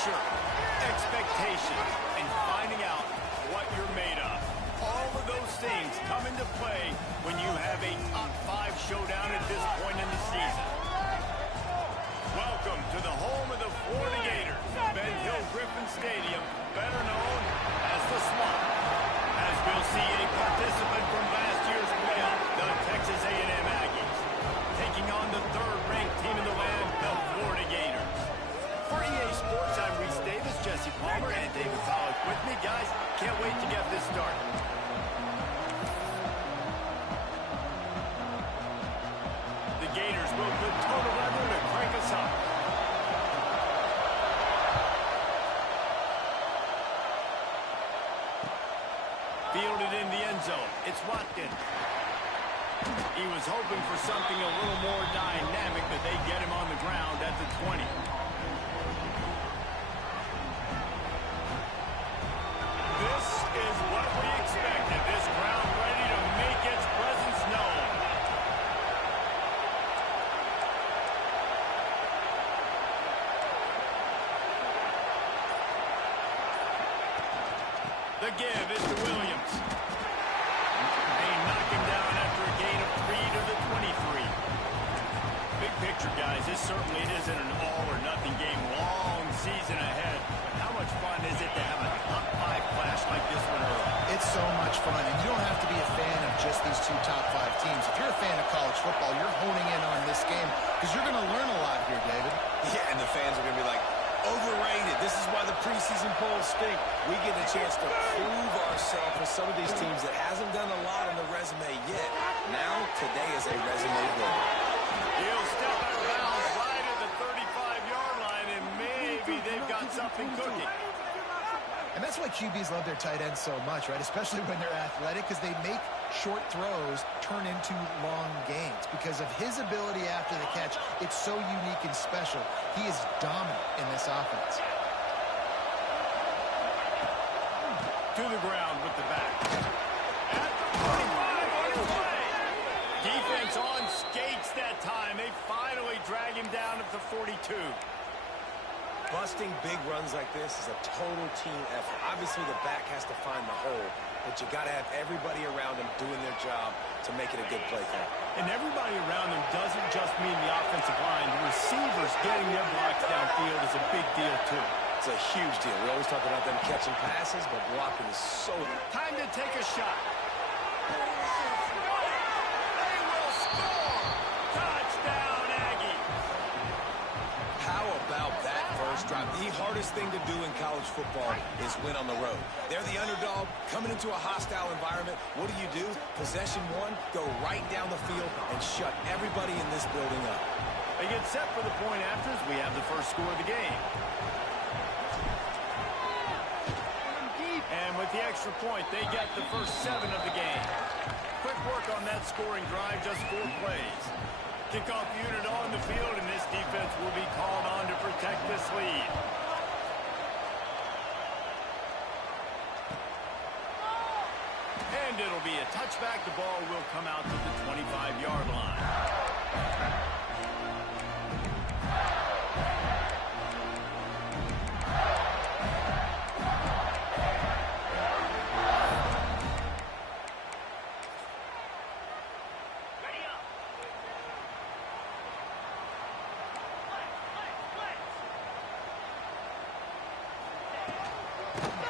pressure, expectation, and finding out what you're made of. All of those things come into play when you have a top 5 showdown at this point in the season. Welcome to the home of the Florida Gators, Ben Hill Griffin Stadium, better known as the Swamp. As we'll see a participant from last year's playoff, the Texas A&M Aggies, taking on the 3rd-ranked team in the land, the Florida Gators. For EA Sports, I'm Reese Davis, Jesse Palmer, and David Pollock with me. Guys, can't wait to get this started. The Gators will put total level to crank us up. Fielded in the end zone. It's Watkins. He was hoping for something a little more dynamic, but they get him on the ground at the 20. This is what we expected. This crowd ready to make its presence known. The give is to Williams. They knock him down after a gain of 3 to the 23. Big picture, guys, this certainly isn't an all-or-nothing game. Long season ahead. But how much fun is it to have a top 5 clash like this one early? It's so much fun, and you don't have to be a fan of just these 2 top 5 teams. If you're a fan of college football, you're honing in on this game because you're going to learn a lot here, David. Yeah, and the fans are going to be like, overrated. This is why the preseason polls stink. We get a chance to prove ourselves with some of these teams that hasn't done a lot on the resume yet. Now, today is a resume builder. He'll step out of bounds right at the 35-yard line, and maybe they've got something cooking. And that's why QBs love their tight ends so much, right? Especially when they're athletic, because they make short throws turn into long gains. Because of his ability after the catch, it's so unique and special. He is dominant in this offense. To the ground with the back. At the 45 on his way. Defense on skates that time. They finally drag him down at the 42. Busting big runs like this is a total team effort. Obviously, the back has to find the hole, but you got to have everybody around him doing their job to make it a good play for him. And everybody around him doesn't just mean the offensive line. The receivers getting their blocks downfield is a big deal, too. It's a huge deal. We always talk about them catching passes, but blocking is so... Time to take a shot. They will score! Touchdown, Aggie! How about that first drive? The hardest thing to do in college football is win on the road. They're the underdog, coming into a hostile environment. What do? Possession 1, go right down the field and shut everybody in this building up. They get set for the point afters. We have the first score of the game. And with the extra point, they get the first 7 of the game. Quick work on that scoring drive, just 4 plays. Kickoff unit on the field, and this defense will be called on to protect this lead. And it'll be a touchback. The ball will come out to the 25-yard line.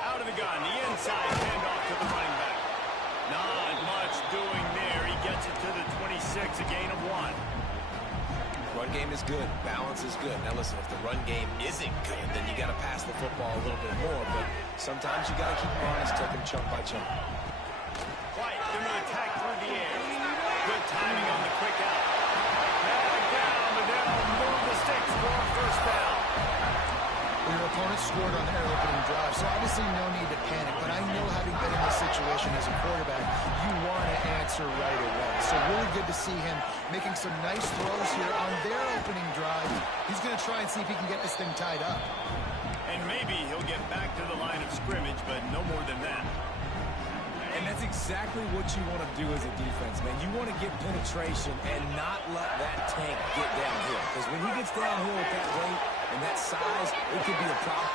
Out of the gun, the inside handoff to the running back. Not much doing there. He gets it to the 26, a gain of 1. Run game is good. Balance is good. Now listen, if the run game isn't good, then you got to pass the football a little bit more. But sometimes you got to keep them honest, take them chunk by chunk. White going to attack through the air. Good timing on the quick out. Back down, but they'll move the sticks for a first down. Your opponent scored on their opening drive, so obviously no need to panic. But I know, having been in this situation as a quarterback, you want to answer right away. So really good to see him making some nice throws here on their opening drive. He's going to try and see if he can get this thing tied up. And maybe he'll get back to the line of scrimmage, but no more than that. And that's exactly what you want to do as a defense, man. You want to get penetration and not let that tank get downhill. Because when he gets downhill at that rate and that size, it could be a problem.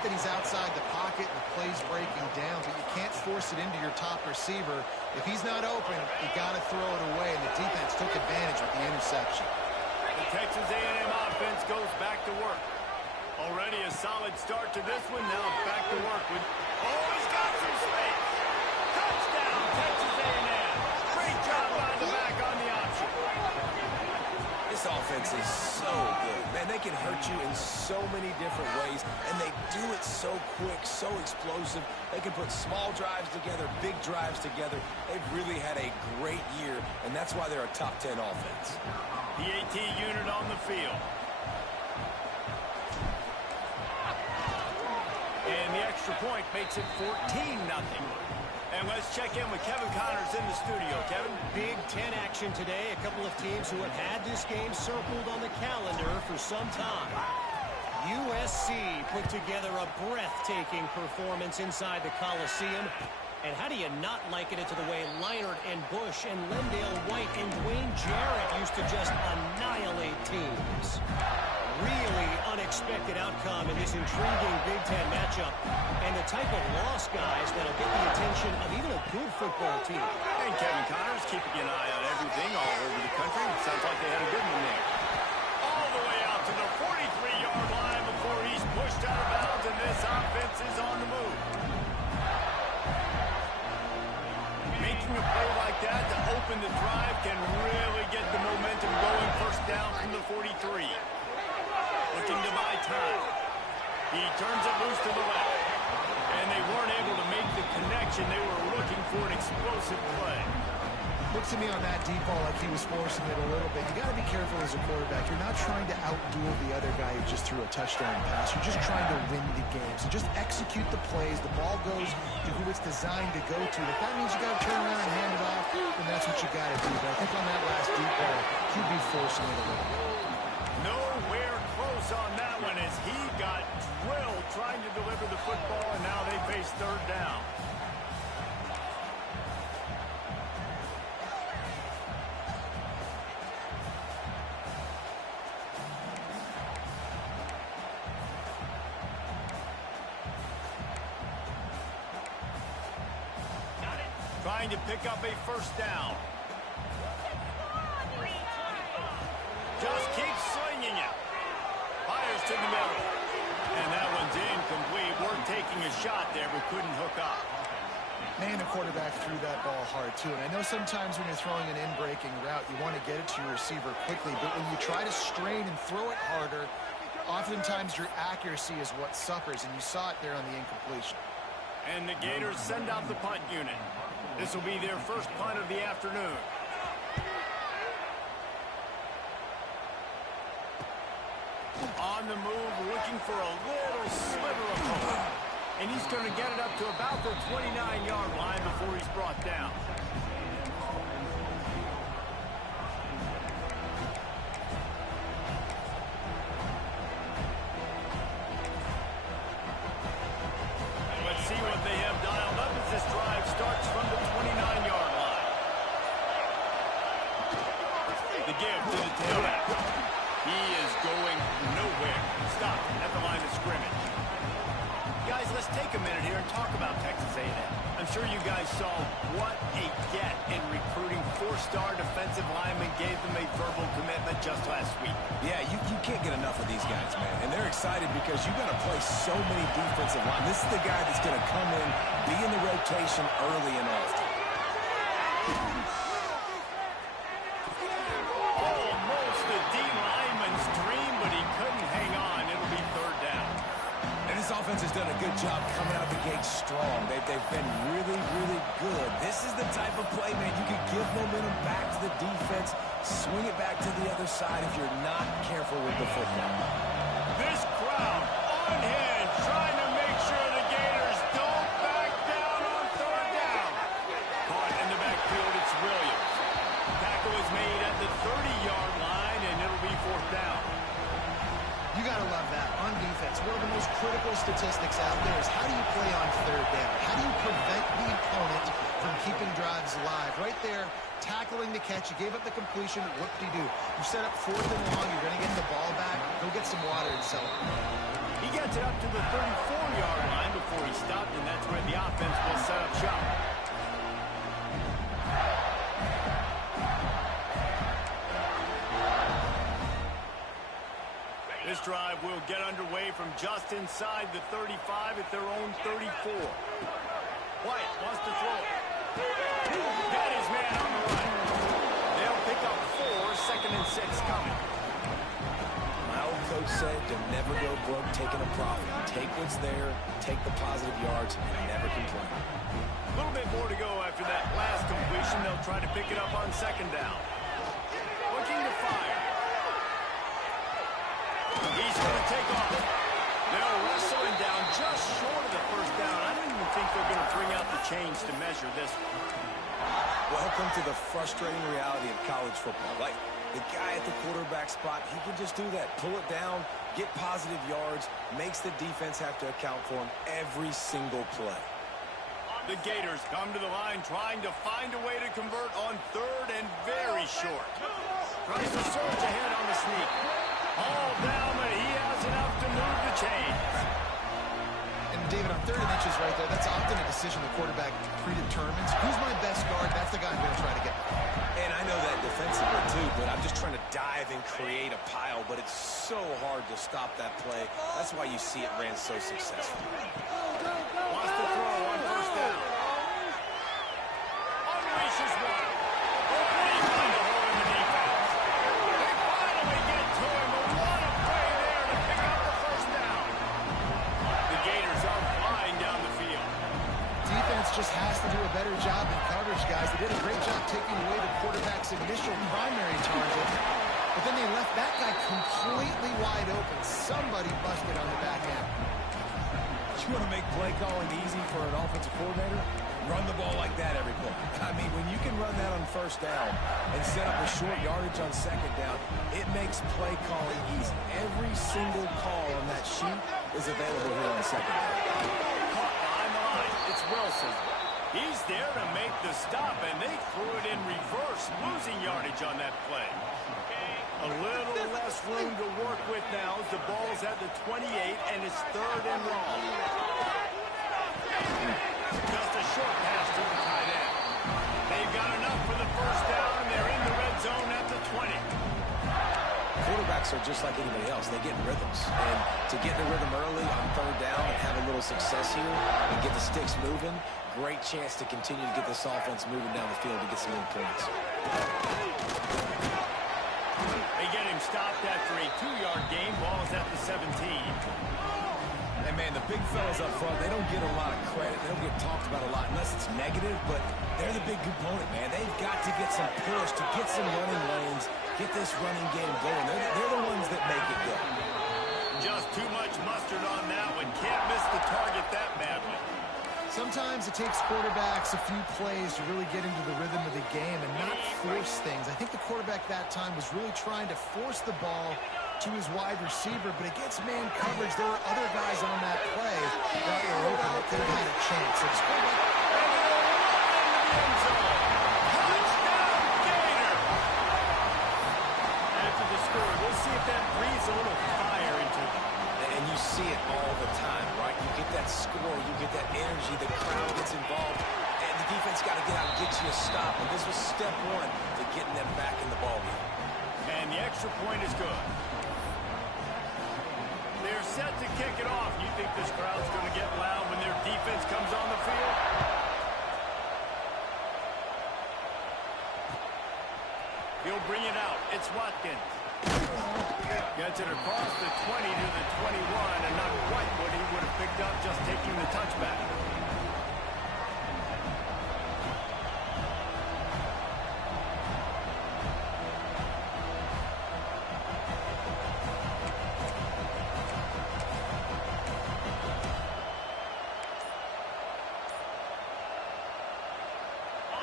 get that he's outside the pocket and the play's breaking down, but you can't force it into your top receiver. If he's not open, you got to throw it away, and the defense took advantage with the interception. The Texas A&M offense goes back to work. Already a solid start to this one. Now back to work with... Oh, he's got some space. Touchdown, Texas A&M. Great job by the back on the option. This offense is so good. Man, they can hurt you in so many different ways, and they do it so quick, so explosive. They can put small drives together, big drives together. They've really had a great year, and that's why they're a top 10 offense. The AT unit on the field. And the extra point makes it 14-0. And let's check in with Kevin Connors in the studio. Kevin? Big Ten action today. A couple of teams who have had this game circled on the calendar for some time. USC put together a breathtaking performance inside the Coliseum. And how do you not liken it to the way Leinart and Bush and Lendale White and Dwayne Jarrett used to just annihilate teams? Really unexpected outcome in this intriguing Big Ten matchup, and the type of loss, guys, that'll get the attention of even a good football team. And Kevin Connors keeping an eye on everything all over the country. Sounds like they had a good one there. All the way out to the 43-yard line before he's pushed out of bounds, and this offense is on the move. Making a play like that to open the drive can really get the momentum going. First down from the 43. Looking to buy time. He turns it loose to the left. And they weren't able to make the connection. They were looking for an explosive play. Looks to me on that deep ball like he was forcing it a little bit. You got to be careful as a quarterback. You're not trying to outduel the other guy who just threw a touchdown pass. You're just trying to win the game. So just execute the plays. The ball goes to who it's designed to go to. If that means you got to turn around and hand it off, then that's what you got to do. But I think on that last deep ball, he'd be forcing it a little bit. Nowhere close on that one as he got drilled trying to deliver the football, and now they face third down. Trying to pick up a first down. Just keeps swinging it. Fires to the middle. And that one's incomplete. We're taking a shot there, but couldn't hook up. Man, the quarterback threw that ball hard, too. And I know sometimes when you're throwing an in-breaking route, you want to get it to your receiver quickly. But when you try to strain and throw it harder, oftentimes your accuracy is what suffers. And you saw it there on the incompletion. And the Gators send out the punt unit. This will be their first punt of the afternoon. On the move, looking for a little sliver of hope. And he's going to get it up to about the 29-yard line before he's brought down. Let's see what they have dialed up as this drive starts from the 29-yard line. The give to the tailback. He is going nowhere. Stop at the line of scrimmage. Guys, let's take a minute here and talk about Texas A&M. I'm sure you guys saw what a get in recruiting. Four-star defensive linemen gave them a verbal commitment just last week. Yeah, you can't get enough of these guys, man. And they're excited because you've got to play so many defensive line. This is the guy that's going to come in, be in the rotation early and often. Almost a D-lineman's dream, but he couldn't hang on. It'll be third down. And this offense has done a good job coming out the gate strong. They've been really, really good. This is the type of play, man, you can give momentum back to the defense, swing it back to the other side if you're not careful with the football. This crowd unhinged, trying to make sure the Gators don't back down on third down. Caught in the backfield, it's Williams. Tackle is made at the 30-yard line, and it'll be fourth down. You got to love that. On defense, one of the most critical statistics out there is how do you play on third down? How do you prevent the opponent from keeping drives alive? Right there, tackling the catch. You gave up the completion. What do? You set up fourth and long. You're going to get the ball back. Go get some water and celebrate. He gets it up to the 34-yard line before he stopped, and that's where the offense will set up shop. This drive will get underway from just inside the 35 at their own 34. Wyatt wants to throw it. Got his man on the run. They'll pick up 4, 2nd and 6 coming. My old coach said to never go broke taking a profit. Take what's there, take the positive yards, and never complain. A little bit more to go after that last completion. They'll try to pick it up on 2nd down. Looking to fire. He's going to take off. They'll wrestle him down just short of the 1st down. I don't even think they're going to bring out the chains to measure this one. Welcome to the frustrating reality of college football. Like, the guy at the quarterback spot, he can just do that. Pull it down, get positive yards, makes the defense have to account for him every single play. The Gators come to the line trying to find a way to convert on 3rd and very short. Tries to surge ahead on the sneak. All down, but he has enough to move the chains. And David, on 3rd and inches right there, that's often a decision the quarterback predetermines. Who's my best guard? That's the guy I'm going to try to get. And I know that defensively too, but I'm just trying to dive and create a pile, but it's so hard to stop that play. That's why you see it ran so successful. Wants to throw on 1st down. Unleashes one. Opening line to hold in the defense. They finally get to him, but what a play there to pick up the 1st down. The Gators are flying down the field. Defense just has to do a better job in coverage, guys. They did a great job taking away the quarterback's initial primary target, but then they left that guy completely wide open. Somebody busted on the back end. You want to make play calling easy for an offensive coordinator? Run the ball like that every play. I mean, when you can run that on 1st down and set up a short yardage on 2nd down, it makes play calling easy. Every single call on that sheet is available here on 2nd down. Caught behind the line. It's Wilson. He's there to make the stop, and they threw it in reverse, losing yardage on that play. A little less room to work with now as the ball's at the 28, and it's 3rd and long. Just a short pass to the tight end. They've got enough for the 1st down, and they're in the red zone at the 20. Quarterbacks are just like anybody else. They get in rhythms. And to get in the rhythm early on 3rd down and have a little success here and get the sticks moving, great chance to continue to get this offense moving down the field to get some more points. They get him stopped after a 2-yard gain. Ball is at the 17. And, man, the big fellas up front, they don't get a lot of credit. They don't get talked about a lot unless it's negative, but they're the big component, man. They've got to get some push, to get some running lanes, get this running game going. They're the ones that make it go. Just too much mustard on that one. Can't miss the target that badly. Sometimes it takes quarterbacks a few plays to really get into the rhythm of the game and not force things. I think the quarterback that time was really trying to force the ball to his wide receiver, but against man coverage, there were other guys on that play that were open that could have had a chance. So it's quarterback. After the score, we'll see if that breathes a little fire into them. And you see it all the time, right? You get that score, you get that energy, the crowd gets involved, and the defense got to get out and get you a stop. And this was step 1 to getting them back in the ballgame. And the extra point is good. They're set to kick it off. You think this crowd's going to get loud when their defense comes on the field? He'll bring it out. It's Watkins. Gets it across the 20 to the 21, and not quite what he would have picked up just taking the touchback.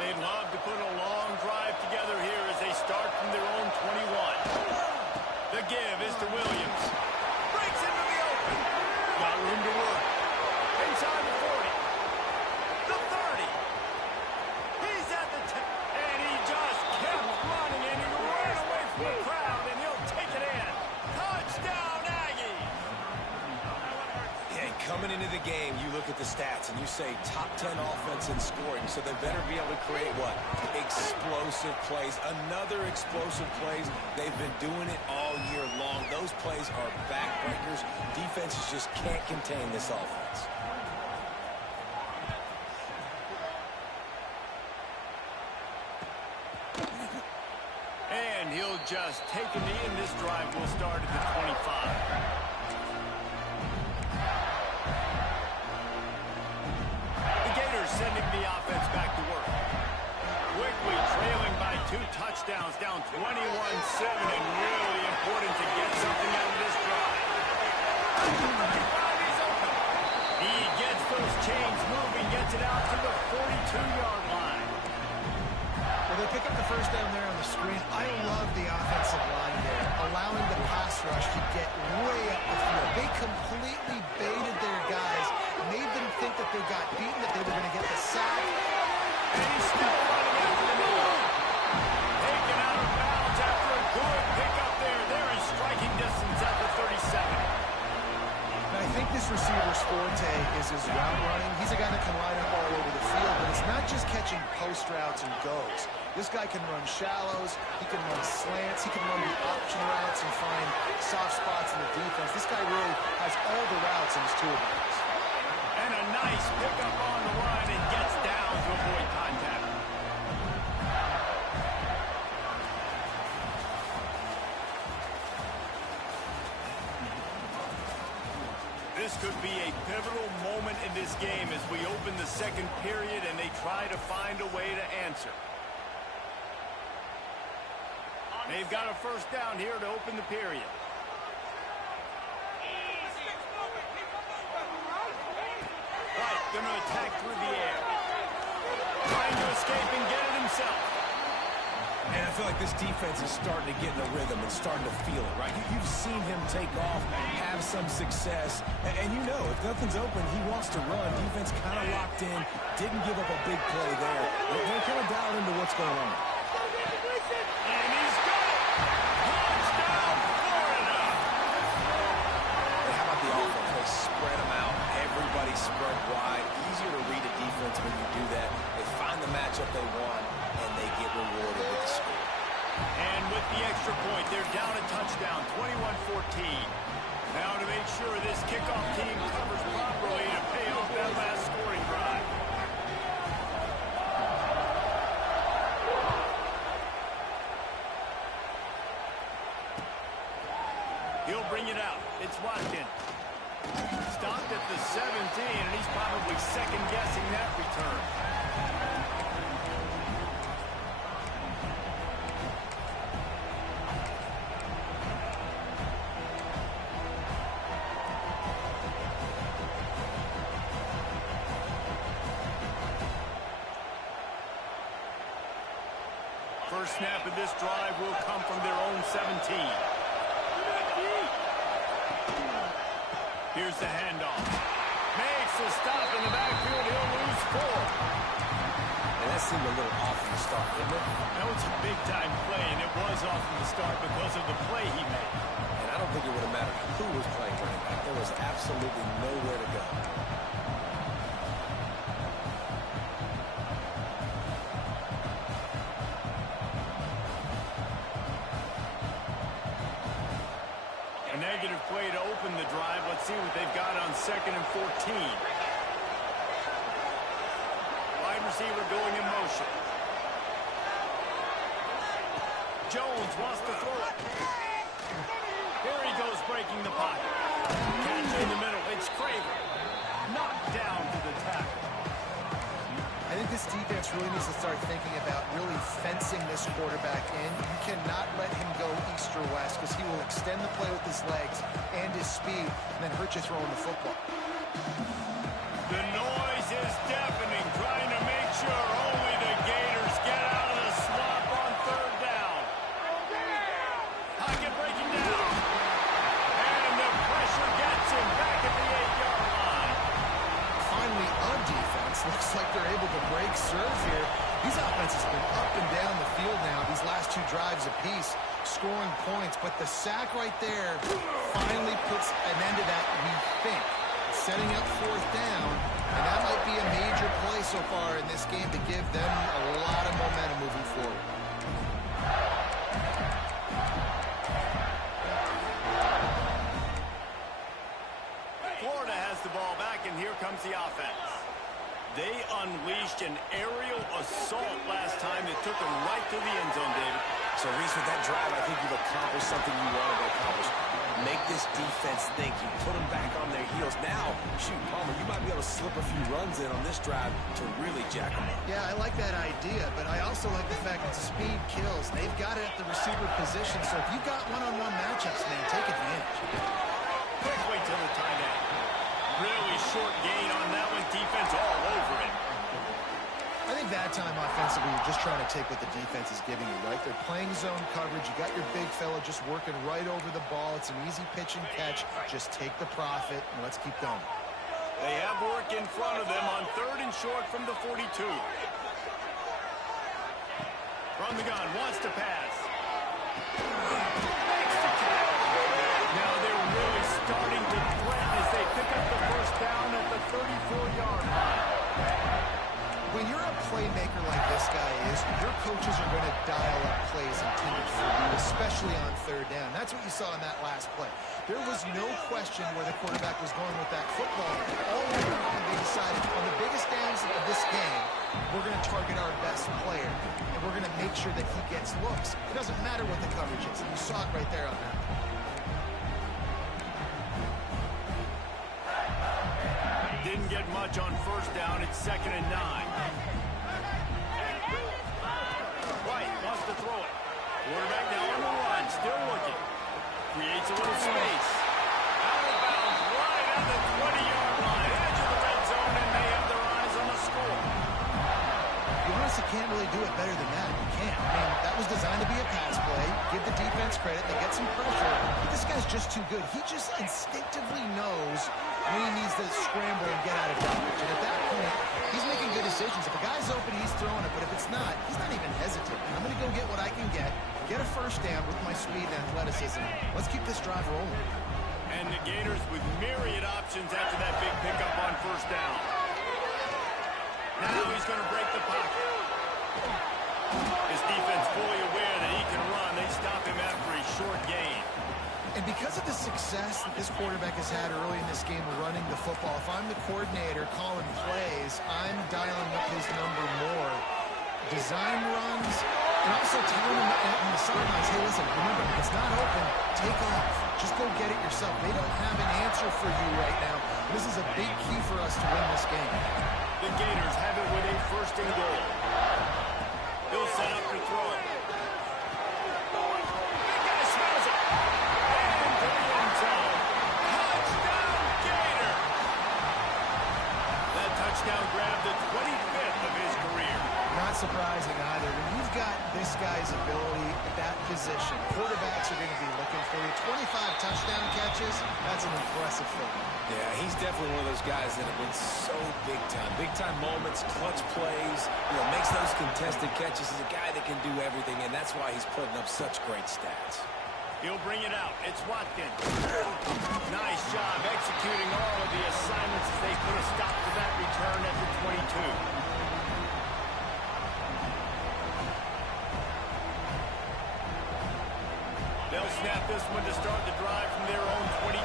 They'd love to put a long drive together here as they start from their own 21. The give is to Williams. Breaks into the open. Got room to work. Inside the 40. a game, you look at the stats, and you say top 10 offense in scoring, so they better be able to create what? Explosive plays. Another explosive plays. They've been doing it all year long. Those plays are backbreakers. Defenses just can't contain this offense. And he'll just take a knee, and this drive will start at the 25. Sending the offense back to work. Quickly trailing by 2 touchdowns, down 21-7, and really important to get something out of this drive. He gets those chains moving, gets it out to the 42-yard line. Well, they pick up the first down there on the screen. I love the offensive line there, allowing the pass rush to get way up the field. They completely baited their guys, made them think that they got beaten, that they were going to get the sack. And he's still running after the middle. Taken out of bounds after a good pickup there. They're in striking distance at the 37. And I think this receiver's forte is his route running. He's a guy that can line up all over the field, but it's not just catching post routes and goes. This guy can run shallows, he can run slants, he can run the option routes and find soft spots in the defense. This guy really has all the routes in his toolbox. And a nice pickup on the run and gets down to avoid contact. This could be a pivotal moment in this game as we open the second period and they try to find a way to answer. They've got a first down here to open the period. White going to attack through the air. Trying to escape and get it himself. And I feel like this defense is starting to get in a rhythm and starting to feel it, right? You've seen him take off, have some success, and you know, if nothing's open, he wants to run. Defense kind of locked in, didn't give up a big play there. They're kind of dialed into what's going on. And he's got it! Touchdown, Florida! And how about the offense? They spread them out. Everybody spread wide. Easier to read a defense when you do that. They find the matchup they want, and they get rewarded with the score. And with the extra point, they're down a touchdown, 21-14. Now to make sure this kickoff team covers properly to pay off that last scoring drive. He'll bring it out. It's Watkins. Stopped at the 17, and he's probably second-guessing that return. First snap of this drive will come from their own 17. Here's the handoff. Makes the stop in the backfield. He'll lose 4. And that seemed a little off from the start, didn't it? That was a big-time play, and it was off from the start because of the play he made. And I don't think it would have mattered who was playing running back. There was absolutely nowhere to go. A negative play to open the drive. Let's see what they've got on 2nd and 14. Wide receiver going in motion. Jones wants to throw it. Here he goes breaking the pocket. Catch in the middle. It's Craver. Knocked down to the tackle. I think this defense really needs to start thinking about really fencing this quarterback in. You cannot let him go east or west because he will extend the play with his legs and his speed and then hurt you throwing the football. The noise is deafening, trying to make sure only the Gators get out of the swamp on 3rd down. Pocket breaking down. And the pressure gets him back at the 8-yard line. Finally, on defense, looks like they're able to break serve here. These offenses have been up and down the field now, these last 2 drives apiece, scoring points. But the sack right there finally puts an end to that, we think. setting up fourth down, and that might be a major play so far in this game to give them a lot of momentum moving forward. Florida has the ball back, and here comes the offense. They unleashed an aerial assault last time that took them right to the end zone, David. So, Reese, with that drive, I think you've accomplished something you wanted to accomplish. Make this defense think. You put them back on their heels. Now, shoot, Palmer, you might be able to slip a few runs in on this drive to really jack them up. Yeah, I like that idea, but I also like the fact that speed kills. They've got it at the receiver position, so if you got one-on-one matchups, man, take advantage. Quickly to the tight end. Really short gain on that one. Defense all over it. I think that time offensively, you're just trying to take what the defense is giving you, right? They're playing zone coverage. You got your big fella just working right over the ball. It's an easy pitch and catch. Just take the profit, and let's keep going. They have work in front of them on 3rd and short from the 42. From the gun, wants to pass. Makes the catch. Now they're really starting to threaten as they pick up the first down at the 34-yard line. When you're a playmaker like this guy is, your coaches are going to dial up plays intended for you, especially on 3rd down. That's what you saw in that last play. There was no question where the quarterback was going with that football. All they decided on the biggest downs of this game, we're going to target our best player, and we're going to make sure that he gets looks. It doesn't matter what the coverage is. You saw it right there on that. Didn't get much on 1st down. It's 2nd and 9. White wants to throw it. Quarterback now on the run. Still looking. Creates a little space. Out of bounds. Right at the 20-yard line. Edge of the red zone, and they have their eyes on the score. You honestly can't really do it better than that. You can't. I mean, that was designed to be a pass play. Give the defense credit. They get some pressure. But this guy's just too good. He just instinctively knows when he needs to scramble and get out of dodge. And at that point, he's making good decisions. If a guy's open, he's throwing it. But if it's not, he's not even hesitating. I'm going to go get what I can get a first down with my speed and athleticism. Let's keep this drive rolling. And the Gators with myriad options after that big pickup on 1st down. Now he's going to break the pocket. His defense fully aware that he can run. They stop him after a short gain. And because of the success that this quarterback has had early in this game running the football, if I'm the coordinator calling plays, I'm dialing up his number more. Design runs, and also telling him on the sidelines, hey, listen, remember, it's not open. Take off. Just go get it yourself. They don't have an answer for you right now. This is a big key for us to win this game. The Gators have it with a 1st and goal. He'll set up to throw it. Big guy smells it. And to the end zone. Touchdown, Gator. That touchdown grabbed the 25th of his career. Not surprising either. When you've got this guy's ability at that position, quarterbacks are going to be looking for you. 25 touchdown catches, that's an impressive thing. Yeah, he's definitely one of those guys that have been so big time. Big time moments, clutch plays, makes those contested catches. He's a guy that can do everything, and that's why he's putting up such great stats. He'll bring it out. It's Watkins. Nice job executing all of the assignments as they put a stop to that return at the 22. They'll snap this one to start the drive from their own 22.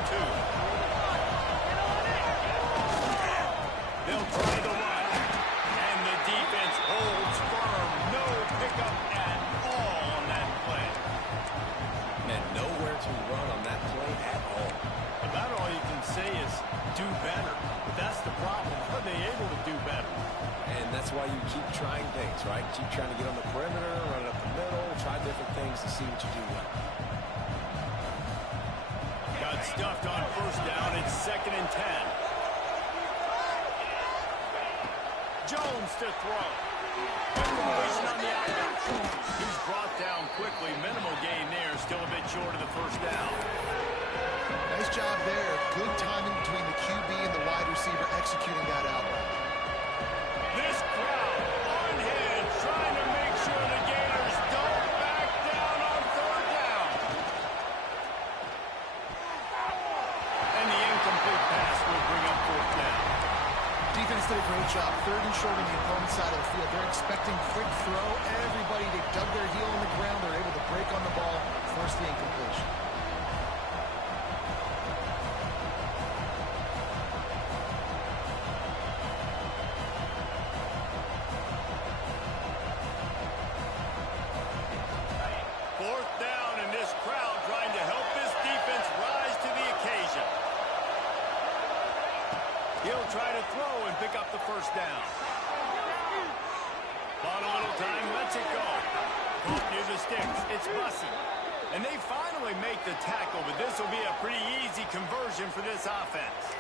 They'll try the run. And the defense holds firm. No pickup at all on that play. And nowhere to run on that play at all. About all you can say is do better. But that's the problem. Are they able to do better? And that's why you keep trying things, right? Keep trying to get on the perimeter, run it up the middle, try different things to see what you do well. Got stuffed on 1st down. It's 2nd and 10. Jones to throw. Completion on the outlet. He's brought down quickly. Minimal gain there. Still a bit short of the 1st down. Nice job there. Good timing between the QB and the wide receiver executing that outlet. This crowd on hand trying to make sure the Gators don't back down on 3rd down. And the incomplete pass will bring up 4th job. 3rd and short on the opponent's side of the field. They're expecting quick throw. Everybody, they dug their heel on the ground. They're able to break on the ball, force the incompletion. He'll try to throw and pick up the first down. Bought a little time, lets it go. Caught near the sticks. It's Bussey. And they finally make the tackle, but this will be a pretty easy conversion for this offense.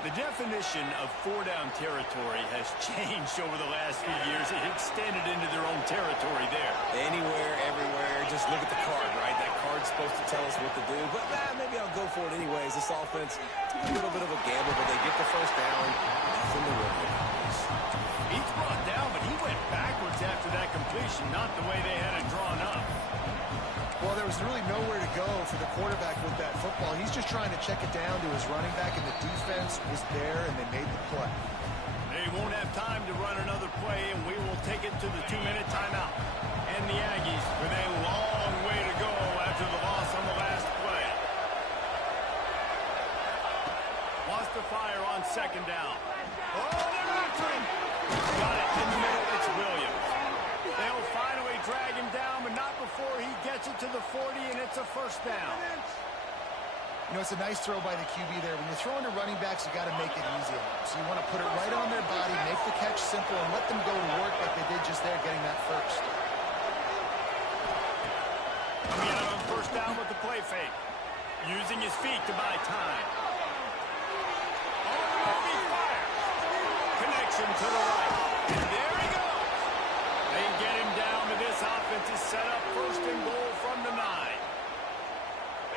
The definition of 4-down territory has changed over the last few years. It extended into their own territory there. Anywhere, everywhere, just look at the card, right? That card's supposed to tell us what to do, but maybe I'll go for it anyways. This offense, a little bit of a gamble, but they get the first down. Nothing to worry about. He's brought down, but he went backwards after that completion, not the way they had it drawn up. Well, there was really nowhere to go for the quarterback with that football. He's just trying to check it down to his running back, and the defense was there, and they made the play. They won't have time to run another play, and we will take it to the 2-minute timeout. And the Aggies with a long way to go after the loss on the last play. Wants to fire on 2nd down. Oh, they're after him. Got it in the middle. It's Williams. They'll finally drag him down, but not before he gets it to the 40, and it's a first down. You know, it's a nice throw by the QB there. When you're throwing to running backs, you got to make it easy. So you want to put it right on their body, make the catch simple, and let them go to work like they did just there, getting that first. Coming out on 1st down with the play fake. Using his feet to buy time. On the move, he fires. Connection to the right. And there he goes. They get him down, but this offense is set up 1st and goal from the 9.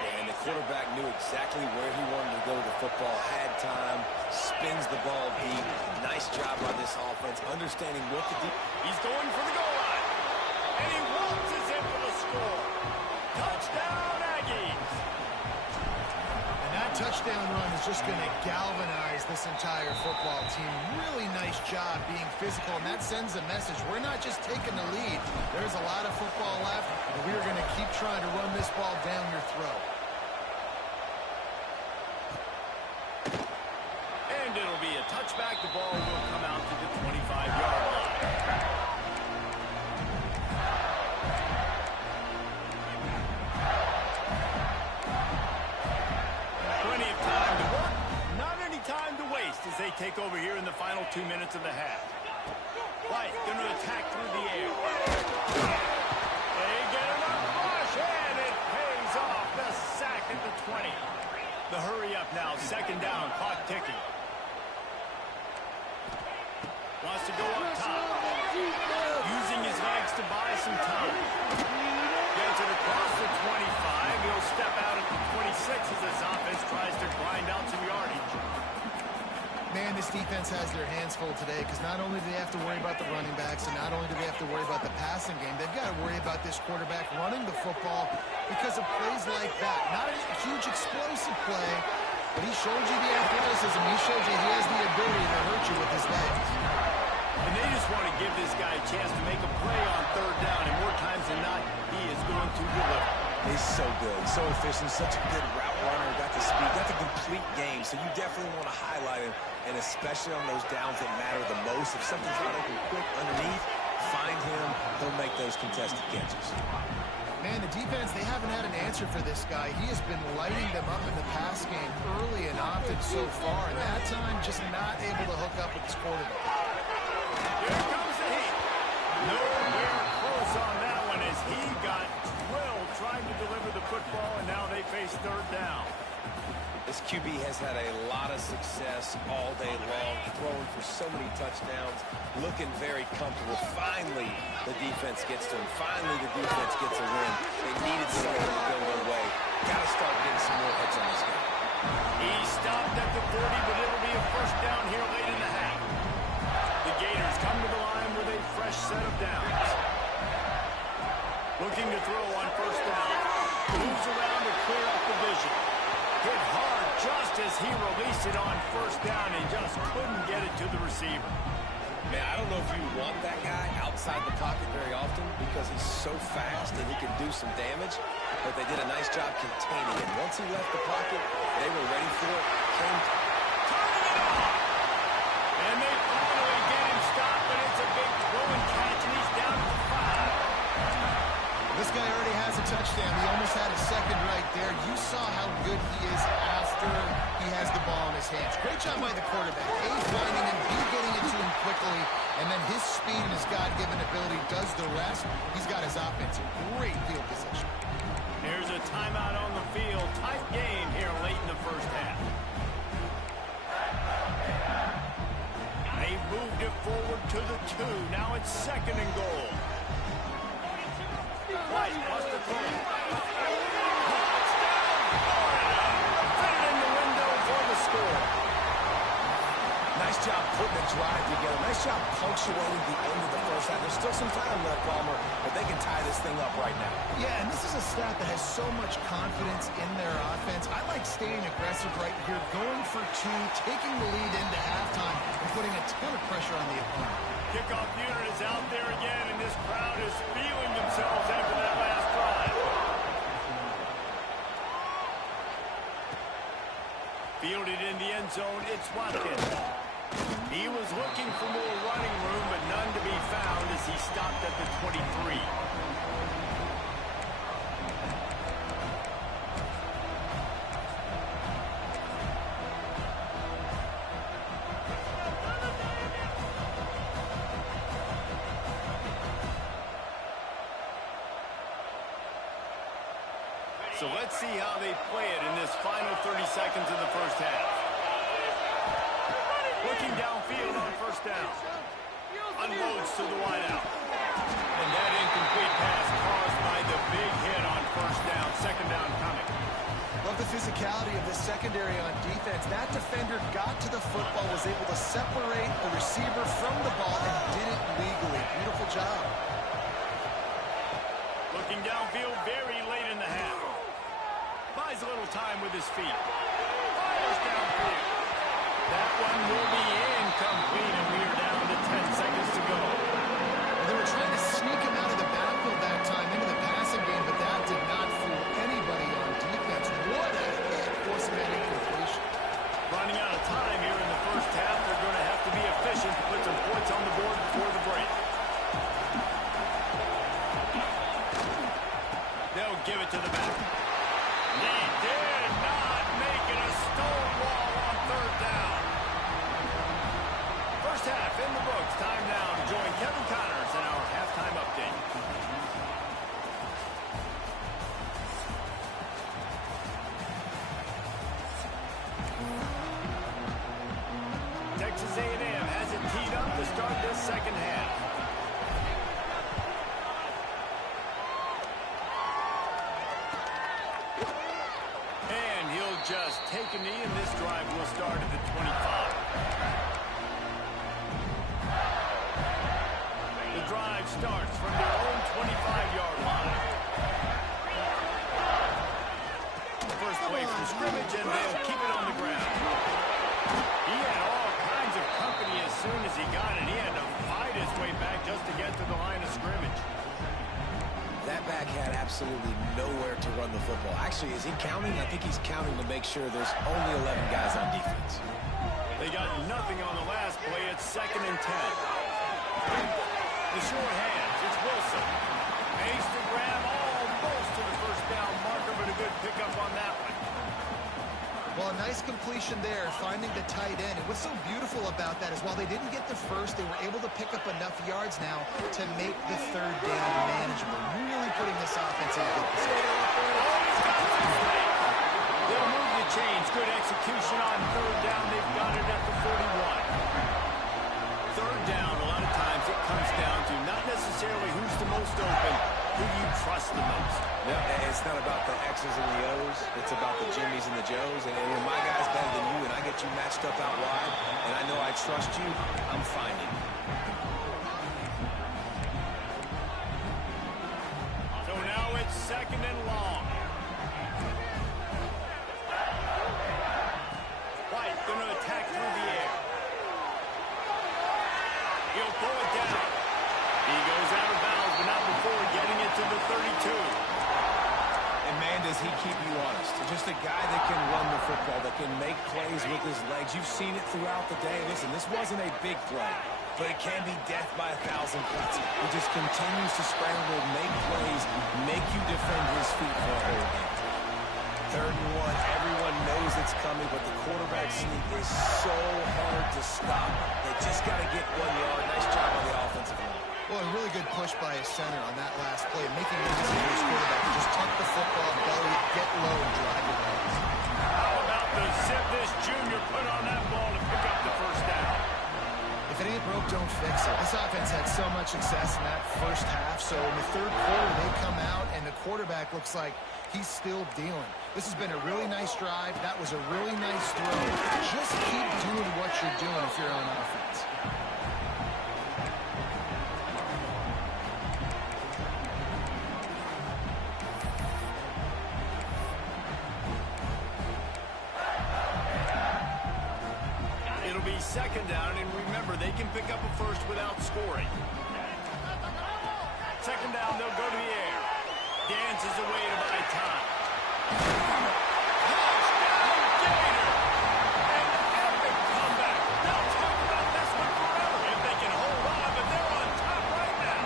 And the quarterback knew exactly where he wanted to go with the football, had time, spins the ball deep. Nice job by this offense, understanding what to do. He's going for the goal line. And he waltzes in for the score. Touchdown, Aggies. And that touchdown run is just going to galvanize this entire football team. Really nice job being physical, and that sends a message. We're not just taking the lead. There's a lot of football left, and we are going to keep trying to run this ball down your throat. And it'll be a touchback. The ball will come out to the 25-yard line. Plenty of time to work. Not any time to waste as they take over here in the final 2 minutes of the half. White going to attack through the air. They get him up, rush, and it pays off. The sack at the 20. The hurry up now, 2nd down, clock ticking. Wants to go up top. Using his legs to buy some time. Gets it across the 25. He'll step out at the 26 as this offense tries to grind out some yardage. Man, this defense has their hands full today because not only do they have to worry about the running backs and not only do they have to worry about the passing game, they've got to worry about this quarterback running the football because of plays like that. Not a huge explosive play, but he showed you the athleticism. He showed you he has the ability to hurt you with his legs. And they just want to give this guy a chance to make a play on 3rd down, and more times than not, he is going to deliver. He's so good, so efficient, such a good route runner, got the speed, got the complete game, so you definitely want to highlight him, and especially on those downs that matter the most. If something's not open quick underneath, find him, he'll make those contested catches. Man, the defense, they haven't had an answer for this guy. He has been lighting them up in the pass game early and often so far, and that time just not able to hook up with his quarterback. Here comes the heat. Nowhere close on that one as he got drilled trying to deliver the football, and now they face 3rd down. This QB has had a lot of success all day long, throwing for so many touchdowns, looking very comfortable. Finally, the defense gets to him. Finally, the defense gets a win. They needed something to go their way. Got to start getting some more hits on this guy. He stopped at the 40, but it'll be a first down here late in the half. The Gators come to the line with a fresh set of downs. Looking to throw on 1st down. Moves around to clear up the vision. Hit hard just as he releases force it on first down and just couldn't get it to the receiver. Man, I don't know if you want that guy outside the pocket very often because he's so fast and he can do some damage, but they did a nice job containing it. Once he left the pocket, they were ready for it. Turning it off! And they finally get him stopped, but it's a big throw and catch, and he's down to 5. This guy already has a touchdown. He almost had a second right there. You saw how good he is after he has the ball in his hands. Great job by the quarterback. A, finding him, B, getting it to him quickly, and then his speed and his God-given ability does the rest. He's got his offense in great field position. Here's a timeout on the field. Tight game here late in the first half. They moved it forward to the 2. Now it's 2nd and goal. White wants to throw. Touchdown, Florida! Fit it in the window for the score. Nice job putting the drive together. Nice job punctuating the end of the first half. There's still some time left, Palmer, but they can tie this thing up right now. Yeah, and this is a staff that has so much confidence in their offense. I like staying aggressive right here, going for 2, taking the lead into halftime, and putting a ton of pressure on the opponent. Kickoff unit is out there again, and this crowd is feeling themselves after that last drive. Fielded in the end zone, it's Watkins. He was looking for more running room, but none to be found as he stopped at the 23. So let's see how they play it in this final 30 seconds of the first half. Looking downfield on first down. Unloads to the wideout. And that incomplete pass caused by the big hit on first down. 2nd down coming. Love the physicality of the secondary on defense. That defender got to the football, was able to separate the receiver from the ball, and did it legally. Beautiful job. Looking downfield very late in the half. Buys a little time with his feet. Fires downfield. That one will be incomplete, and we are down to 10 seconds to go. Well, they were trying to sneak him out of the backfield that time into the passing game, but that did not fool anybody on defense. What a hit, forcing that incompletion. Running out of time here in the first half. They're going to have to be efficient to put some points on the board before the break. They'll give it to the back. They did not make it a stone wall on 3rd down. First half in the books. Time now to join Kevin Connors in our halftime update. Texas A&M has it teed up to start this second half. And he'll just take a knee, and this drive will start at the 25. The drive starts from their own 25-yard line. First play from scrimmage, and they'll keep it on the ground. He had all kinds of company as soon as he got it. He had to fight his way back just to get to the line of scrimmage. That back had absolutely nowhere to run the football. Actually, is he counting? I think he's counting to make sure there's only 11 guys on defense. They got nothing on the last play. It's 2nd and 10. The short hands. It's Wilson. Makes the grab almost to the first down marker, but a good pickup on that one. Well, a nice completion there, finding the tight end. And what's so beautiful about that is while they didn't get the first, they were able to pick up enough yards now to make the 3rd down manageable. Really putting this offense in a good position. They'll move the chains. Good execution on 3rd down. They've got it at the 41. 3rd down, a lot of times it comes down to not necessarily who's the most open, who you trust the most. No, it's not about the X's and the O's. It's about the Jimmies and the Joes. And when my guy's better than you and I get you matched up out wide, and I know I trust you, I'm finding you. So now it's 2nd and long. White, the does he keep you honest? Just a guy that can run the football, that can make plays with his legs. You've seen it throughout the day. Listen, this wasn't a big play, but it can be death by 1,000 cuts. He just continues to scramble, make plays, make you defend his feet for a whole game. 3rd and 1, everyone knows it's coming, but the quarterback sneak is so hard to stop. They just got to get 1 yard. Nice job on the offensive line. Well, a really good push by his center on that last play, making it easy for his quarterback to just tuck the football, belly, get low, and drive it out. How about the zip this junior put on that ball to pick up the first down? If it ain't broke, don't fix it. This offense had so much success in that first half, so in the 3rd quarter, they come out, and the quarterback looks like he's still dealing. This has been a really nice drive. That was a really nice throw. Just keep doing what you're doing if you're on offense. It'll be 2nd down, and remember, they can pick up a first without scoring. 2nd down, they'll go to the air. Dances away to buy time. Touchdown, Gator! An epic comeback. They'll talk about this one forever if they can hold on, but they're on top right now.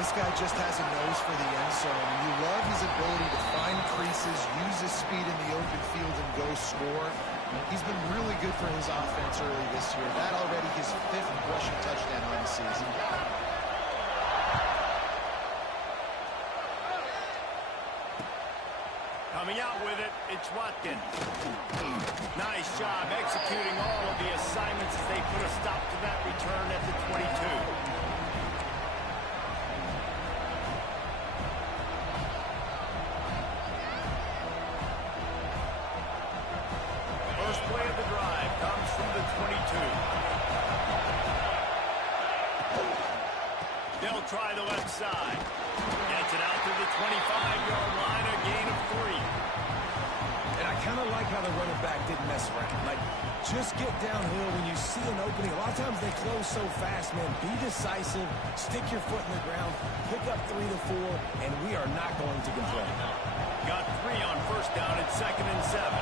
This guy just has a nose for the end zone. You love his ability to find creases, use his speed in the open field, and go score. He's been really good for his offense early this year. That already his 5th rushing touchdown on the season. Coming out with it, it's Watkins. Nice job executing all of the assignments as they put a stop to that return at the 22. First play of the drive comes from the 22. They'll try the left side. Gets it out to the 25-yard line, a gain of 3. And I kind of like how the running back didn't mess around. Like, just get downhill when you see an opening. A lot of times they close so fast, man. Be decisive, stick your foot in the ground, pick up 3 to 4, and we are not going to complain. Got 3 on 1st down at 2nd and 7.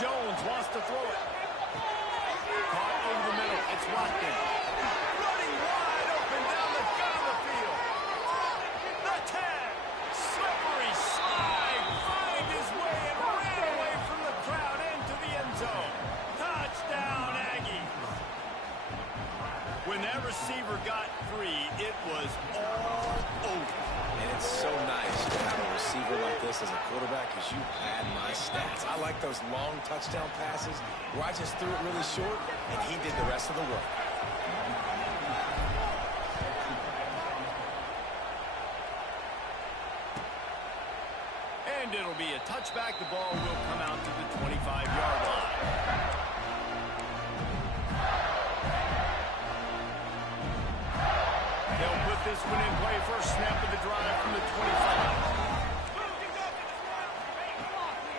Jones wants to throw it. Caught over the middle. It's Watkins. Running wide open down the gut of the field. The 10. Slippery slide. Find his way and ran away from the crowd into the end zone. Touchdown, Aggies. When that receiver got free, it was all over. And it's so nice to have a receiver like this as a quarterback because you had my stats. I like those long touchdown passes where I just threw it really short and he did the rest of the work. And it'll be a touchback. The ball will come out to the 25-yard line. They'll put this one in play. First snap of the drive from the 25.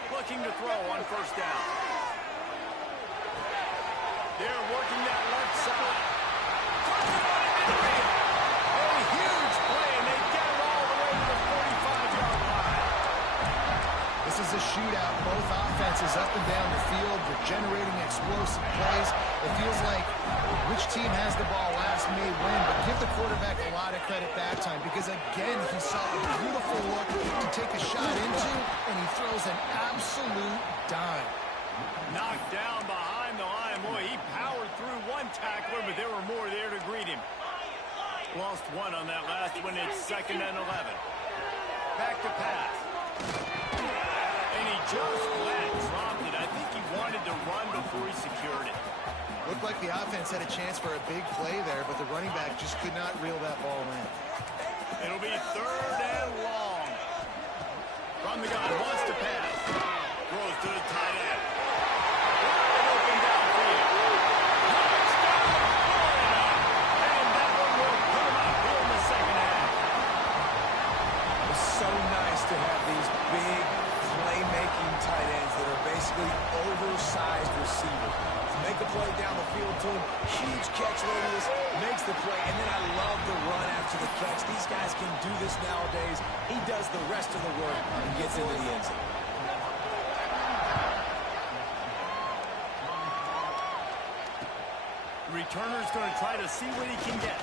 Looking to throw on 1st down. They're working that left side. A huge play, and they get it all the way to the 45-yard line. This is a shootout. Both offenses up and down the field. They're generating explosive plays. It feels like which team has the ball last may win, but give the quarterback a lot of credit that time because, again, he saw a beautiful look to take a shot into, and he throws an absolute dime. Knocked down behind the line. Boy, he powered through one tackler, but there were more there to greet him. Lost 1 on that last one. It's 2nd and 11. Back to pass. And he just flat dropped it. I think he wanted to run before he secured it. Looked like the offense had a chance for a big play there, but the running back just could not reel that ball in. It'll be 3rd and long. From the gun, wants to pass. Throws to the tight end. Wide open downfield. Touchdown, Florida. And that one will put him up here in the 2nd half. It's so nice to have these big playmaking tight ends basically oversized receiver. Make a play down the field to him. Huge catch radius, makes the play, and then I love the run after the catch. These guys can do this nowadays. He does the rest of the work and gets into the end zone. Returner's going to try to see what he can get.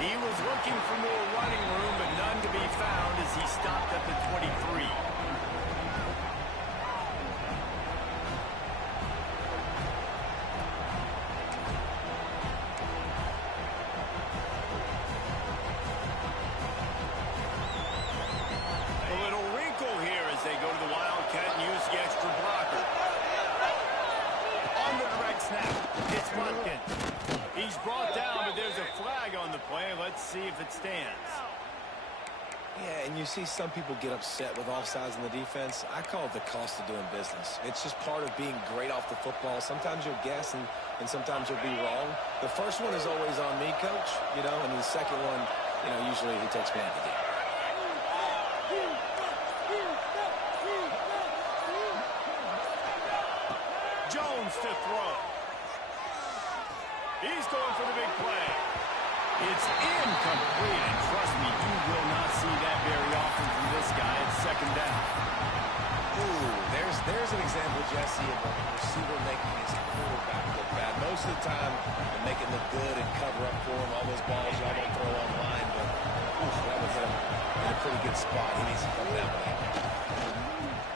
He was looking for more running room, but none to be found as he stopped at the 23. A little wrinkle here as they go to the Wildcat and use the extra blocker. On the direct snap, it's Watkins. He's brought down, but there's a flag on the play. Let's see if it stands. Yeah, and you see some people get upset with offsides in the defense. I call it the cost of doing business. It's just part of being great off the football. Sometimes you'll guess, and sometimes you'll be wrong. The first one is always on me, Coach, you know, and the second one, you know, usually he takes me out of the game. Jones to throw. He's going for the big play. It's incomplete, and trust me, you will not see that very often from this guy. It's second down. Ooh, there's an example, Jesse, of a receiver making his quarterback look bad. Most of the time, they make it look good and cover up for him. All those balls y'all don't throw online, but oof, that was him in a pretty good spot. He needs to come down with that.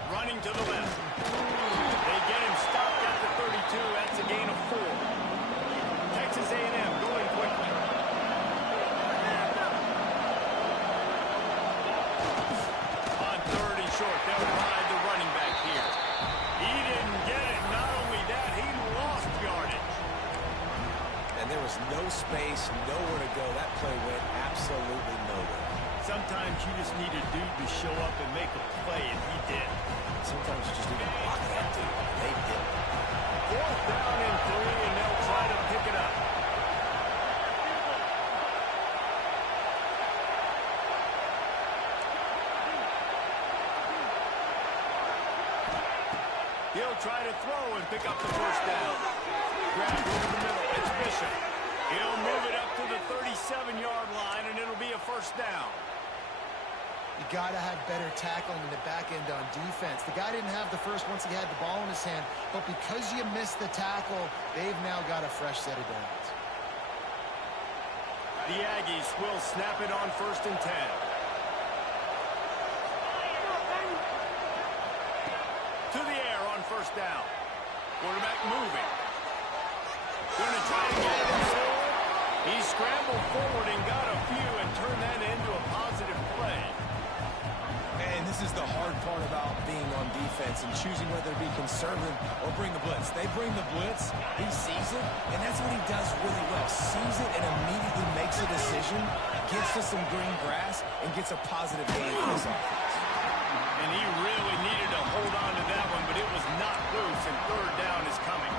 Running to the left. They get him stopped at the 32. That's a gain of 4. Texas A&M going quickly. On 3rd and short, they'll ride the running back here. He didn't get it. Not only that, he lost yardage. And there was no space, nowhere to go. That play went absolutely nowhere. Sometimes you just need a dude to show up and make a play, and he did. Sometimes you just need to block that dude. They did. 4th down and 3, and they'll try to pick it up. He'll try to throw and pick up the first down. Grab over the middle. It's Bishop. He'll move it up to the 37-yard line, and it'll be a first down. You got to have better tackling in the back end on defense. The guy didn't have the first once he had the ball in his hand, but because you missed the tackle, they've now got a fresh set of downs. The Aggies will snap it on 1st and 10. To the air on 1st down. Quarterback moving. Going to try to get it himself. He scrambled forward and got a few and turned that into a positive play. And this is the hard part about being on defense and choosing whether to be conservative or bring the blitz. They bring the blitz, he sees it, and that's what he does really well. Sees it and immediately makes a decision, gets to some green grass, and gets a positive gain for his offense. And he really needed to hold on to that one, but it was not loose, and 3rd down is coming.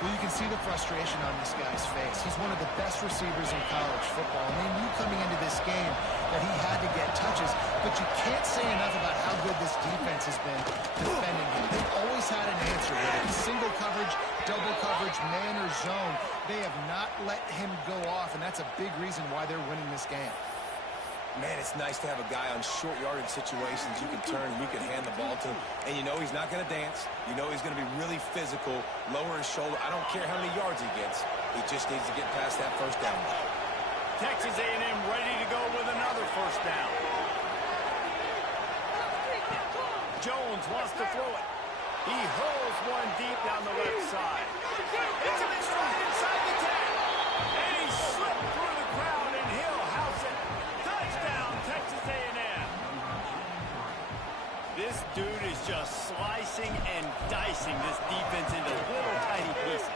Well, you can see the frustration on this guy's face. He's one of the best receivers in college football. And they knew coming into this game that he had to get touches, but you can't say enough about how good this defense has been defending him. They've always had an answer, whether it's single coverage, double coverage, man or zone. They have not let him go off, and that's a big reason why they're winning this game. Man, it's nice to have a guy on short yardage situations you can turn and you can hand the ball to. And you know he's not going to dance. You know he's going to be really physical, lower his shoulder. I don't care how many yards he gets. He just needs to get past that first down. Texas A&M ready to go with another first down. Jones wants to throw it. He hurls one deep down the left side. It's an strike inside the 10. And he slipped through the crowd, and he'll house it. Touchdown, Texas A&M. This dude is just slicing and dicing this defense into little tiny pieces.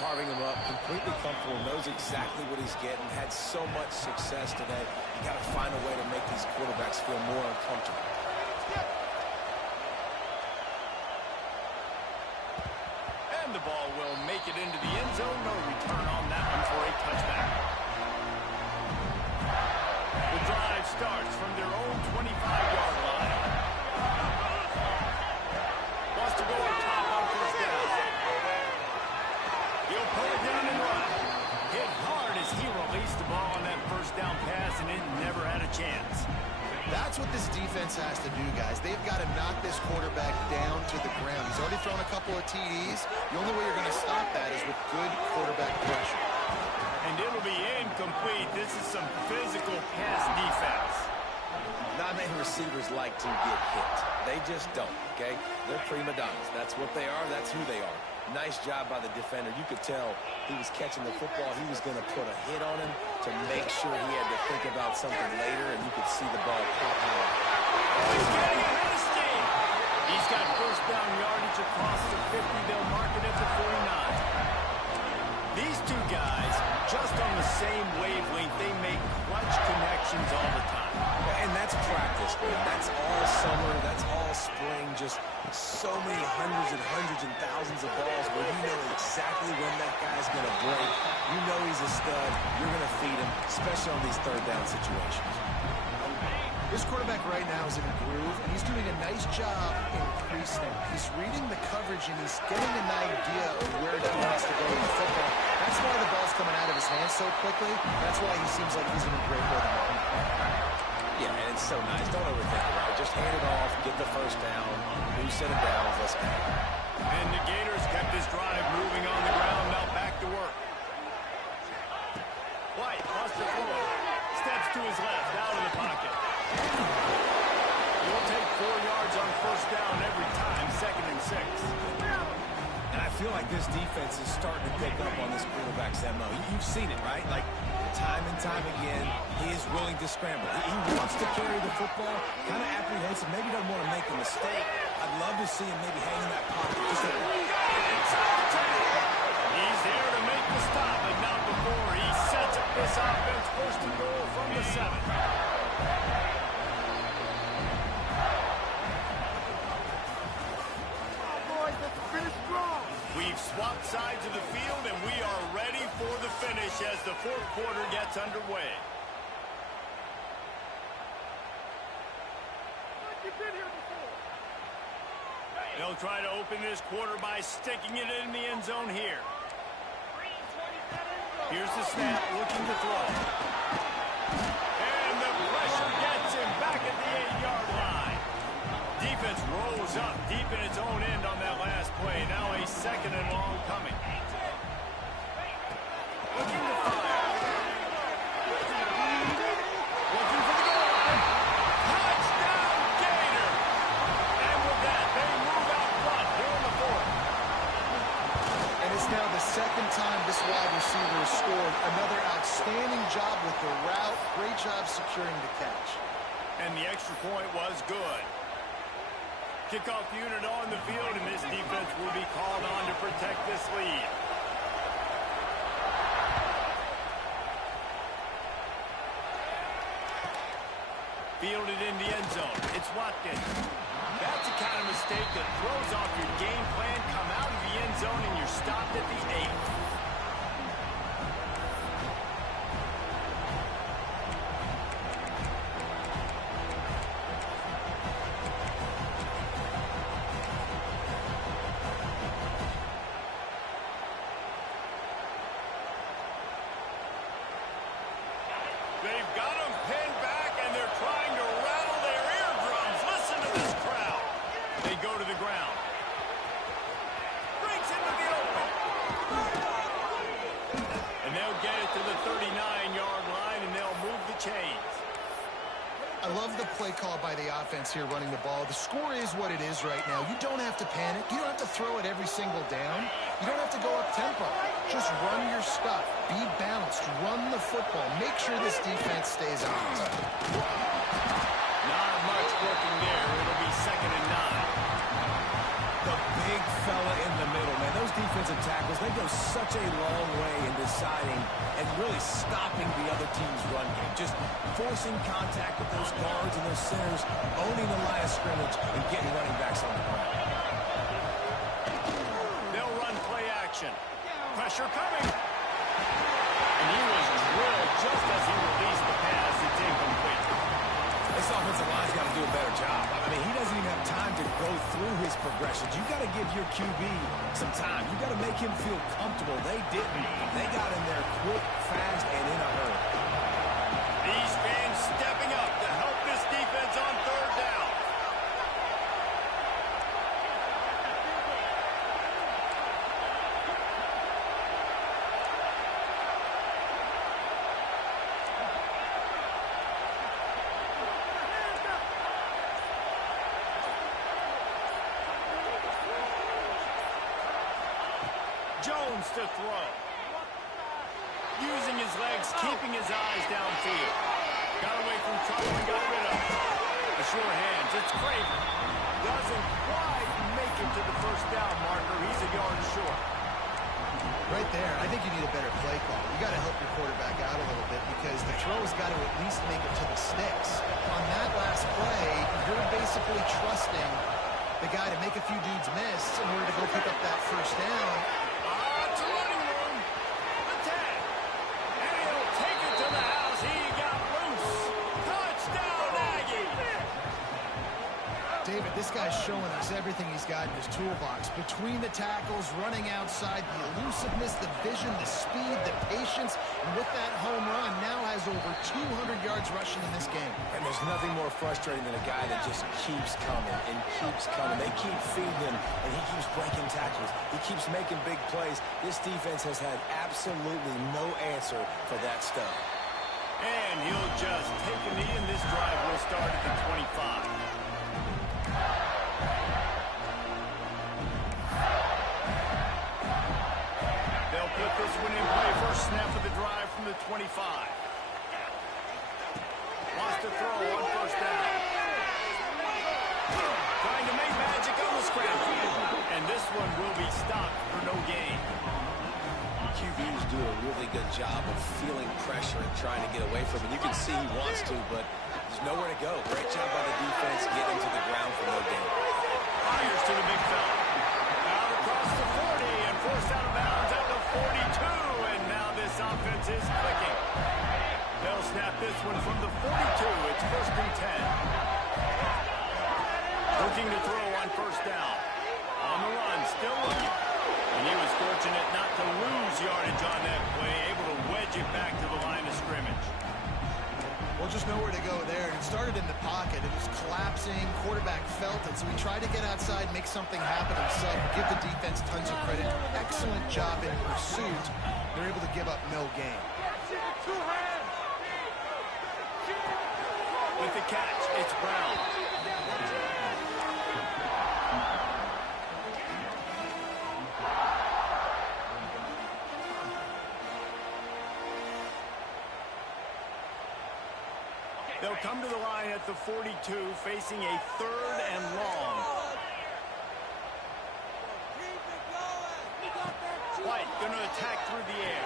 Carving him up, completely comfortable, knows exactly what he's getting, had so much success today. You got to find a way to make these quarterbacks feel more uncomfortable. And the ball will make it into the end zone. No return on that one for a touchback. The drive starts from their own 25-yard line. his quarterback down to the ground. He's already thrown a couple of TDs. The only way you're going to stop that is with good quarterback pressure. And it'll be incomplete. This is some physical pass defense. Not many receivers like to get hit. They just don't, okay? They're prima donnas. That's what they are. That's who they are. Nice job by the defender. You could tell he was catching the football. He was going to put a hit on him to make sure he had to think about something later, and you could see the ball pop out. He's getting ahead of steam. He's got first down yardage across the 50. They'll mark it at the 49. These two guys, just on the same wavelength, they make clutch connections all the time. And that's practice, man. That's all summer. That's all spring. Just so many hundreds and thousands of balls where you know exactly when that guy's going to break. You know he's a stud. You're going to feed him, especially on these third down situations. This quarterback right now is in a groove, and he's doing a nice job increasing. He's reading the coverage, and he's getting an idea of where he wants to go with the football. That's why the ball's coming out of his hands so quickly. That's why he seems like he's in a great rhythm. Yeah, and it's so nice. Don't overthink it, right? Just hand it off, get the first down, do set it down, let's go. And the Gators kept this drive moving on the ground. Now back to work. White across the floor. Steps to his left, out of the pocket. He'll take 4 yards on first down every time, 2nd and 6. And I feel like this defense is starting to pick up on this quarterback's MO. You've seen it, right? Like, time and time again, he is willing to scramble. He wants to carry the football, kind of apprehensive, maybe doesn't want to make a mistake. I'd love to see him maybe hang in that pocket. Just He's there to make the stop, but not before. He sets up this offense first and goal from the 7. We've swapped sides of the field, and we are ready for the finish as the 4th quarter gets underway. They'll try to open this quarter by sticking it in the end zone here. Here's the snap, looking to throw. And the pressure gets him back at the 8-yard line. Defense rolls up deep in its own end on that last play. Now a 2nd and long coming. Looking to fire. Looking for the goal. Touchdown, Gator! And with that, they move out front here in the 4th. And it's now the 2nd time this wide receiver has scored. Another outstanding job with the route. Great job securing the catch. And the extra point was good. Kickoff unit on the field, and this defense will be called on to protect this lead. Fielded in the end zone. It's Watkins. That's the kind of mistake that throws off your game plan. Come out of the end zone, and you're stopped at the 8. They've got him pinned back, and they're trying to rattle their eardrums. Listen to this crowd. They go to the ground. Brings him to the open. And they'll get it to the 39-yard line, and they'll move the chains. I love the play call by the offense here running the ball. The score is what it is right now. You don't have to panic. You don't have to throw it every single down. You don't have to go up tempo. Just run your stuff. Be balanced. Run the football. Make sure this defense stays honest. Not much working there. It'll be 2nd and 9. The big fella in the middle, man. Those defensive tackles, they go such a long way in deciding and really stopping the other team's run game. Just forcing contact with those guards and those centers, owning the line of scrimmage, and getting running backs on the ground. They'll run play action. Pressure coming. And he was drilled just as he released the pass. It's incomplete. This offensive line's got to do a better job. I mean, he doesn't even have time to go through his progressions. You got to give your QB some time. You got to make him feel comfortable. They didn't. They got in there quick, fast, and in a hurry. These fans stepping up to help this defense on 3rd down. Jones to throw. Using his legs, keeping his eyes downfield. Got away from trouble and got rid of it. The sure hands, it's Craven. Doesn't quite make it to the first down marker. He's a yard short. Right there, I think you need a better play call. You got to help your quarterback out a little bit because the throw's got to at least make it to the sticks. On that last play, you're basically trusting the guy to make a few dudes miss in order to go pick up that first down. It's a running room. The tag. And he'll take it to the house. He got loose. Touchdown, Aggie. David, this guy's showing us everything he's got in his toolbox. Between the tackles, running outside, the elusiveness, the vision, the speed, the patience, and with that home run, now has over 200 yards rushing in this game. And there's nothing more frustrating than a guy that just keeps coming and keeps coming. They keep feeding him, and he keeps breaking tackles. He keeps making big plays. This defense has had absolutely no answer for that stuff. And he'll just take a knee, and this drive will start at the 25. They'll put this one in play. First snap of the drive from the 25. Wants to throw on first down. Trying to make magic on the scramble. And this one will be stopped for no gain. QBs do a really good job of feeling pressure and trying to get away from it. You can see he wants to, but there's nowhere to go. Great job by the defense getting to the ground for no gain. Fires to the big fella. Out across the 40 and forced out of bounds at the 42. And now this offense is clicking. They'll snap this one from the 42. It's first and 10. Looking to throw on first down. On the run, still looking. And he was fortunate not to lose yardage on that play, able to wedge it back to the line of scrimmage. Well, just nowhere to go there. It started in the pocket. It was collapsing. Quarterback felt it, so he tried to get outside, make something happen himself, give the defense tons of credit. Excellent job in pursuit. They're able to give up no gain. With the catch, it's Brown. They'll come to the line at the 42, facing a third and long. White going to attack through the air.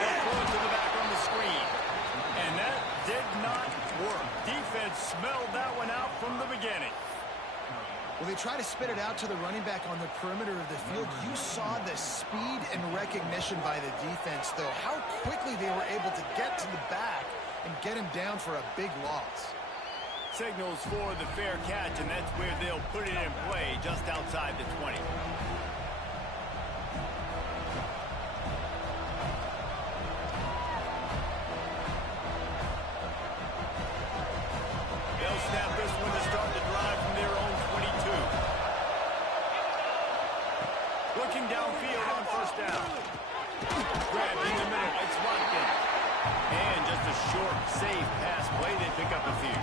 They'll throw it to the back on the screen. And that did not work. Defense smelled that one out from the beginning. Well, they try to spit it out to the running back on the perimeter of the field. You saw the speed and recognition by the defense, though. How quickly they were able to get to the back and get him down for a big loss. Signals for the fair catch, and that's where they'll put it in play, just outside the 20. They'll snap this one to start the drive from their own 22. Looking downfield on first down. Grabbed in the middle, it's locked in. And just a short, safe pass play. They pick up a few.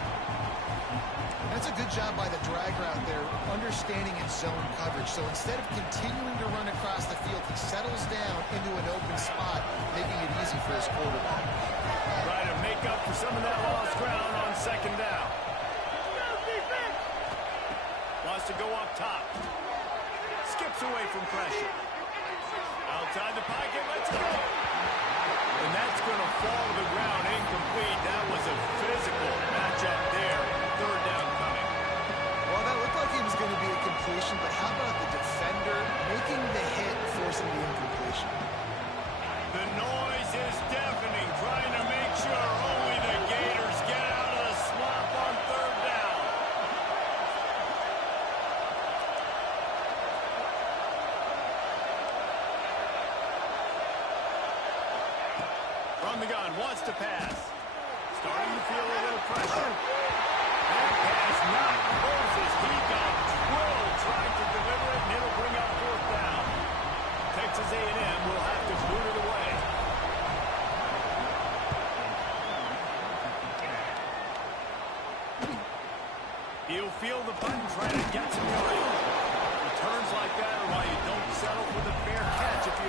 That's a good job by the drag route there, understanding its zone coverage. So instead of continuing to run across the field, he settles down into an open spot, making it easy for his quarterback. Trying to make up for some of that lost ground on second down. Wants to go up top. Skips away from pressure. Outside the pocket, let's go. And that's going to fall to the ground incomplete. That was a physical matchup there. Third down coming. Well, that looked like it was going to be a completion, but how about the defender making the hit, forcing the incompletion? The noise is deafening, trying to make sure only the Gators get out of the swamp on third down. From the gun, wants to pass. Starting to feel a little pressure. That pass not closes. He got drilled trying to deliver it, and it'll bring up fourth down. Texas A&M will have to boot it away. He'll feel the button, trying to get some yardage. Returns like that are why you don't settle for the fair catch if you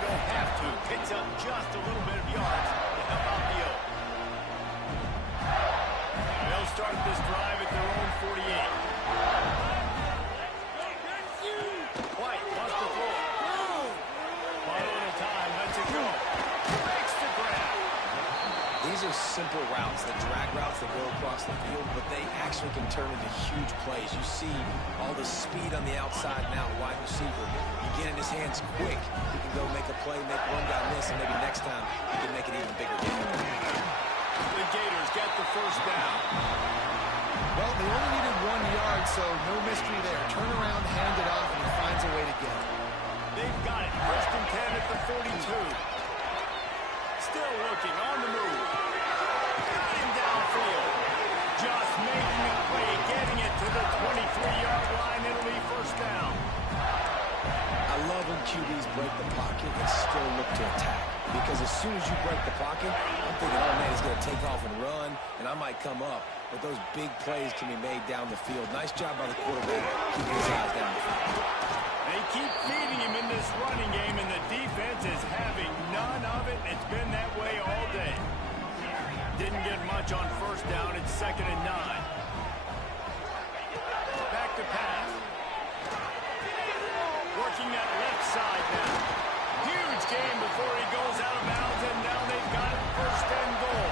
are simple routes, the drag routes that go across the field, but they actually can turn into huge plays. You see all the speed on the outside now, wide receiver. You get in his hands quick. He can go make a play, make one guy miss, and maybe next time he can make an even bigger game. The Gators get the first down. Well, they only needed 1 yard, so no mystery there. Turn around, hand it off, and he finds a way to get it. They've got it. First and 10 at the 42. Still looking on the move. Got him downfield. Just making a play, getting it to the 23-yard line. It'll be first down. I love when QBs break the pocket and still look to attack. Because as soon as you break the pocket, I'm thinking, oh, man, he's going to take off and run, and I might come up. But those big plays can be made down the field. Nice job by the quarterback keeping his eyes down the field. They keep feeding him in this running game, and the defense is having none of it. It's been that way all day. Didn't get much on first down. It's 2nd and 9. Back to pass. Working that left side now. Huge game before he goes out of bounds, and now they've got it first and goal.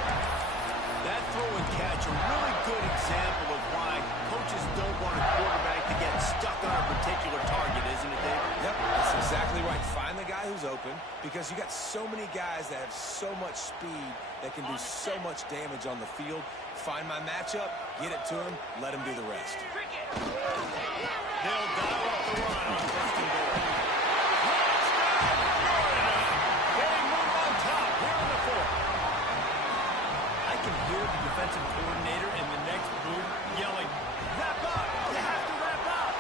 That throw and catch, a really good example of why coaches don't want a quarterback to get stuck on a particular target, isn't it, David? Yep, that's exactly right. Find the guy who's open, because you got so many guys that have so much speed that can do so much damage on the field. Find my matchup, get it to him, let him do the rest. They'll dial up the run on first and goal. Touchdown, Florida! They move on top here in the 4th. I can hear the defensive coordinator in the next booth yelling, "Wrap up! You have to wrap up!"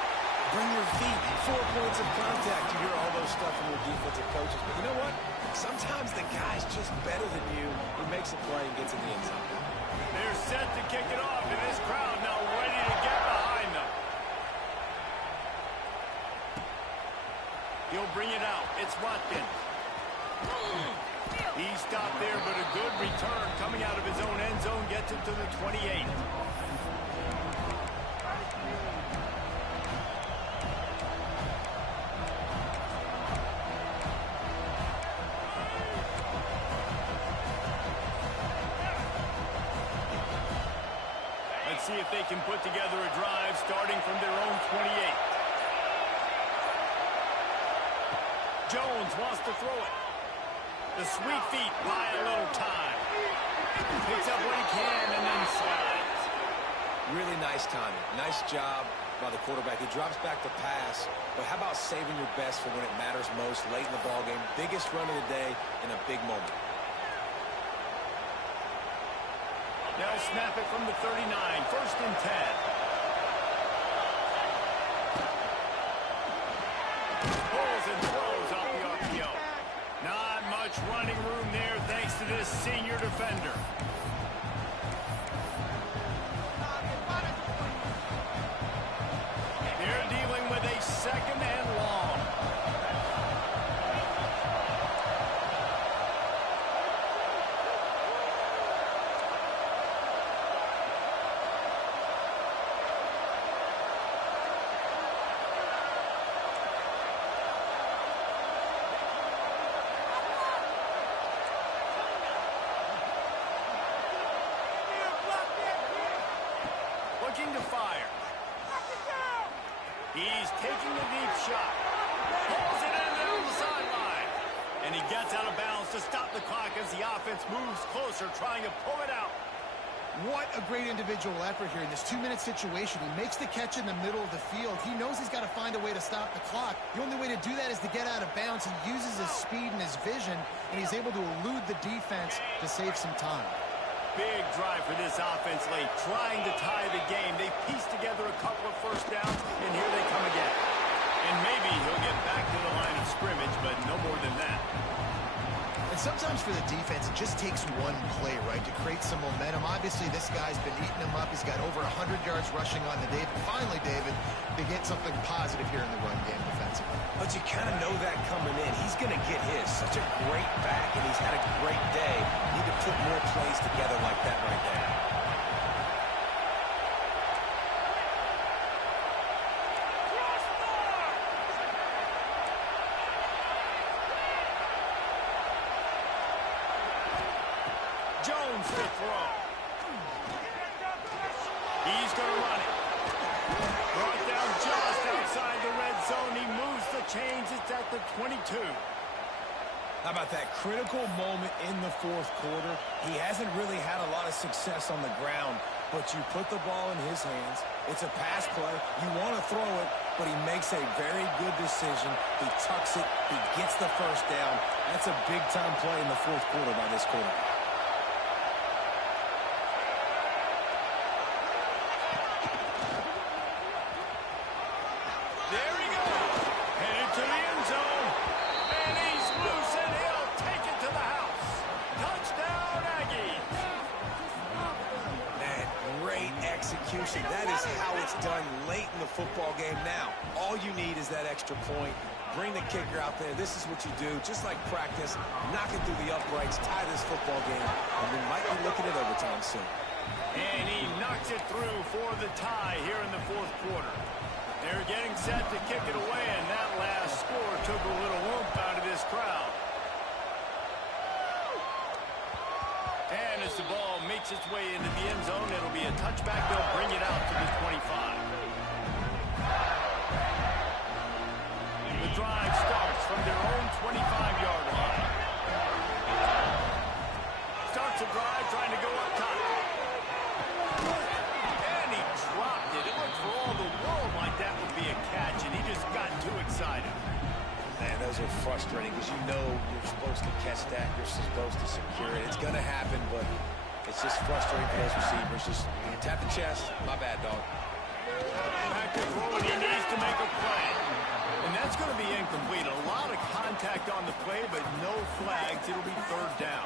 Bring your feet, 4 points of contact. You hear all those stuff from your defensive coaches. But you know what? Sometimes the guy's just better than you. He makes a play and gets in the end zone. They're set to kick it off, and this crowd now ready to get behind them. He'll bring it out. It's Watkins. He stopped there, but a good return coming out of his own end zone gets him to the 28. Let's see if they can put together a drive starting from their own 28. Jones wants to throw it. The sweet feet buy a little time. Picks up what he can and then slides. Really nice timing. Nice job by the quarterback. He drops back to pass, but how about saving your best for when it matters most late in the ballgame? Biggest run of the day in a big moment. They'll snap it from the 39. First and 10. Pulls and throws off the RPO. Not much running room there thanks to this senior defender. They're dealing with a 2nd and long. Looking to fire. He's taking the deep shot. Pulls it in there on the sideline. And he gets out of bounds to stop the clock as the offense moves closer, trying to pull it out. What a great individual effort here in this 2-minute situation. He makes the catch in the middle of the field. He knows he's got to find a way to stop the clock. The only way to do that is to get out of bounds. He uses his speed and his vision, and he's able to elude the defense to save some time. Big drive for this offense late, trying to tie the game. They pieced together a couple of first downs, and here they come again. And maybe he'll get back to the line of scrimmage, but no more than that. And sometimes for the defense, it just takes one play, right, to create some momentum. Obviously, this guy's been eating him up. He's got over 100 yards rushing on the day. But finally, David, they get something positive here in the run game defensively. But you kind of know that coming in. He's going to get his. Such a great back, and he's had a great day. Need to put more plays together like that right there. Jones to throw. He's going to run it. Brought down just outside the red zone. He moves the chains. It's at the 22. How about that critical moment in the fourth quarter? He hasn't really had a lot of success on the ground, but you put the ball in his hands. It's a pass play. You want to throw it, but he makes a very good decision. He tucks it. He gets the first down. That's a big-time play in the fourth quarter by this quarterback. There he goes. Headed to the end zone. And he's loose, and he'll take it to the house. Touchdown, Aggies. Man, great execution. That is how it's done late in the football game now. All you need is that extra point. Bring the kicker out there. This is what you do. Just like practice, knock it through the uprights, tie this football game, and we might be looking at overtime soon. And he knocks it through for the tie here in the fourth quarter. They're getting set to kick it away, and that last score took a little oomph out of this crowd. And as the ball makes its way into the end zone, it'll be a touchback. They'll bring it out to the 25. The drive starts from their own 25-yard line. Starts a drive trying to go up top. And he dropped it. It looked for all the world like that would be a catch, and he just got too excited. Man, those are frustrating because you know you're supposed to catch that. You're supposed to secure it. It's going to happen, but it's just frustrating for those receivers. Just tap the chest. My bad, dog. Back to throw, and he needs to make a play. And that's going to be incomplete. A lot of contact on the play, but no flags. It'll be third down.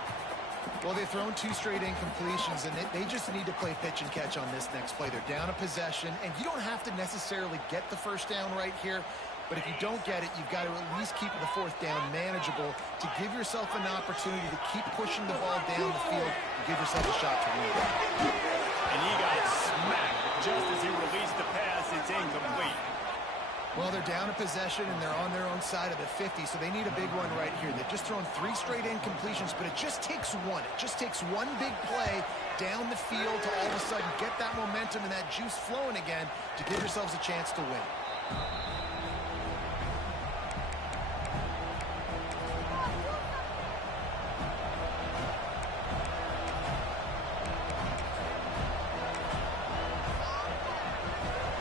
Well, they've thrown 2 straight incompletions, and they just need to play pitch and catch on this next play. They're down a possession, and you don't have to necessarily get the first down right here. But if you don't get it, you've got to at least keep the fourth down manageable to give yourself an opportunity to keep pushing the ball down the field and give yourself a shot to win. And he got smacked just as he released the pass. It's incomplete. Well, they're down a possession, and they're on their own side of the 50, so they need a big one right here. They've just thrown 3 straight incompletions, but it just takes one. It just takes one big play down the field to all of a sudden get that momentum and that juice flowing again to give yourselves a chance to win.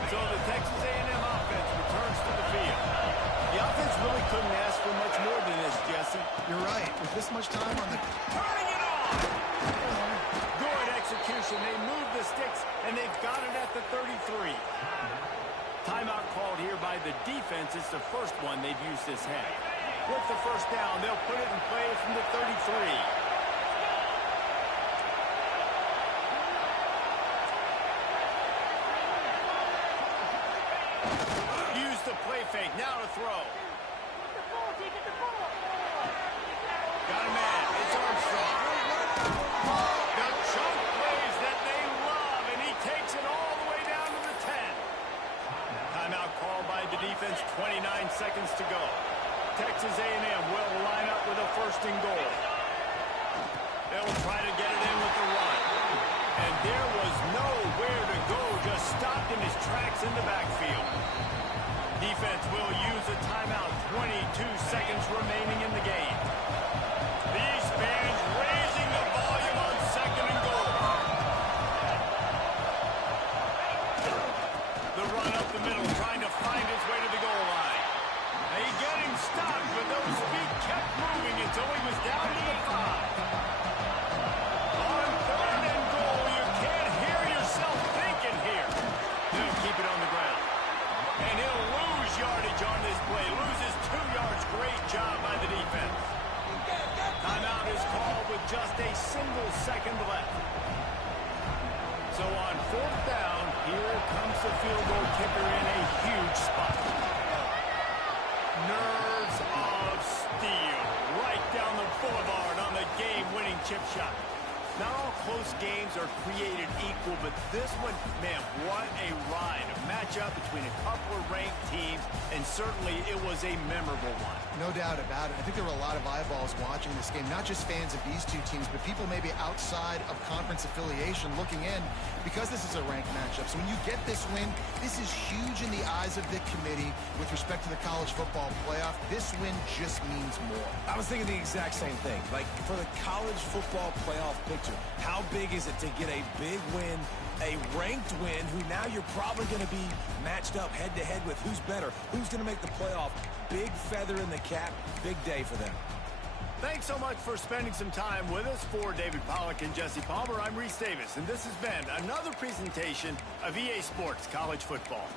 So the Texas A&M offense returns to the field. The offense really couldn't ask for much more than this, Jesse. You're right. With this much time on the... Turning it on! Good execution. They move the sticks, and they've got it at the 33. Timeout called here by the defense. It's the first one they've used this half. With the first down, they'll put it in play from the 33. Use the play fake. Now to throw. Got a man. It's Armstrong. The chunk plays that they love, and he takes it all the way down to the 10. Timeout called by the defense. 29 seconds to go. Texas A&M will line up with a first and goal. They'll try to get it in with the run. And there was nowhere to go. Just stopped in his tracks in the backfield. Defense will use a timeout. 22 seconds remaining in the game. These fans raising the volume on second and goal. The run up the middle, trying to find his way to the goal line. They get him stopped, but those feet kept moving until he was down to the 5. On third and goal, you can't hear yourself thinking here. They'll keep it on the ground. And he'll lose yardage on this play. Loses 2 yards. Great job by the defense. Timeout is called with just a single second left. So on fourth down, here comes the field goal kicker in a huge spot. Nerves of steel. Right down the boulevard on the game-winning chip shot. Not all close games are created equal, but this one, man, what a ride. A matchup between a couple of ranked teams, and and certainly it was a memorable one. No doubt about it. I think there were a lot of eyeballs watching this game, not just fans of these two teams, but people maybe outside of conference affiliation looking in because this is a ranked matchup. So when you get this win, this is huge in the eyes of the committee with respect to the college football playoff. This win just means more. I was thinking the exact same thing. Like, for the college football playoff picture, how big is it to get a big win, a ranked win, who now you're probably going to be matched up head-to-head with who's better, who's going to make the playoff. Big feather in the cap, big day for them. Thanks so much for spending some time with us. For David Pollack and Jesse Palmer, I'm Reese Davis, and this has been another presentation of EA Sports College Football.